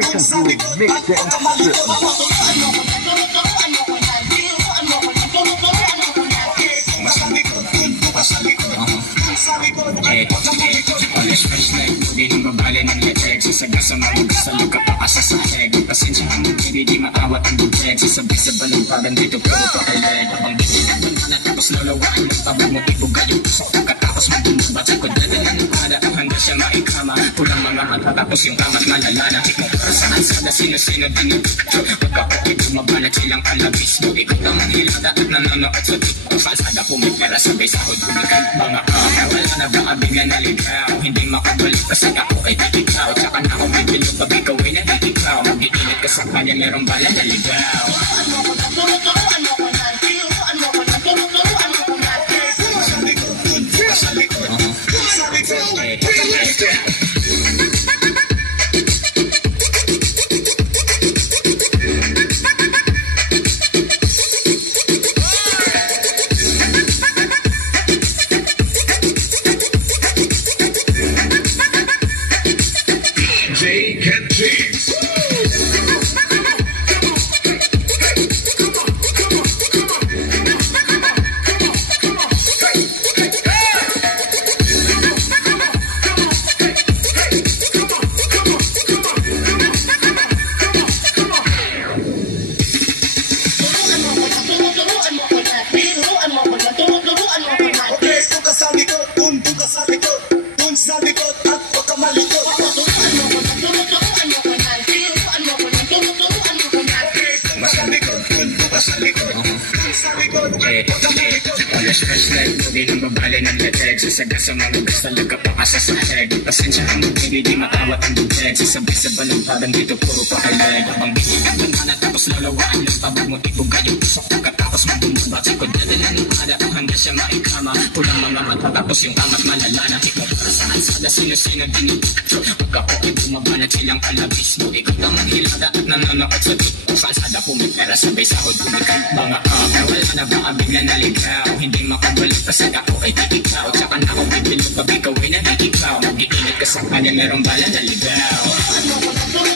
Listen to it, mix it and strip Polish fresh leg, di nang babali ng leeg. Sasagas sa mga gusto magkapakasa sa head. Pasensya ka mo, baby, di maawat ang bubeg. Sasabi sa balumpagan dito, puro pakaleg. Ang binilang na tapos lalawaan ng tabog mo, ibuga yung puso. Pagkatapos mo bumubat sa kudada ng pada. Hanggang siya maikama, pulang mga mata. Tapos yung kamat malalana. Ikaw para saan sada, sino-sino dinipito. Pagkapo'y bumabanat silang alabis mo. Ikaw lang ang hilada at nanonood sa TikTok. Kalsada pumipera, sabay sahod, bumikal mga wala na baka bigla naligaw. Hindi makabalik kasi ako ay titikaw. Tsaka na ako bibilog pag ikaw ay naliligaw. Mag-iingat ka sa kanya, merong bala naligaw. Fresh leg, di nang babali ng leeg. Sasagas sa mga gusto nagkapakasa sa head. Pasensya ka mo, baby, di matawat ang bubeg. Sasabi sa balumpagan dito, puro pakaleg. Ang binilang na tapos lalawaan ng tabog mo, ibuga yung puso. Pagkatapos mo bumubat sa kudada ng pada. Hanggang siya maikama, pulang mga mata. Tapos yung kamat malalana. Ikaw para saan sada, sino-sino dinipito. Pagkapo'y bumabanat silang alabis mo. Ikaw lang ang hilada at nanonood sa TikTok. Kalsada pumipera, sabay sahod, bumikal mga wala na baka bigla naligaw. Hindi makabalik kasi ako ay titikaw. Tsaka na ako bibilog pag ikaw ay naliligaw. Mag-iingat ka sa kanya, merong bala naligaw.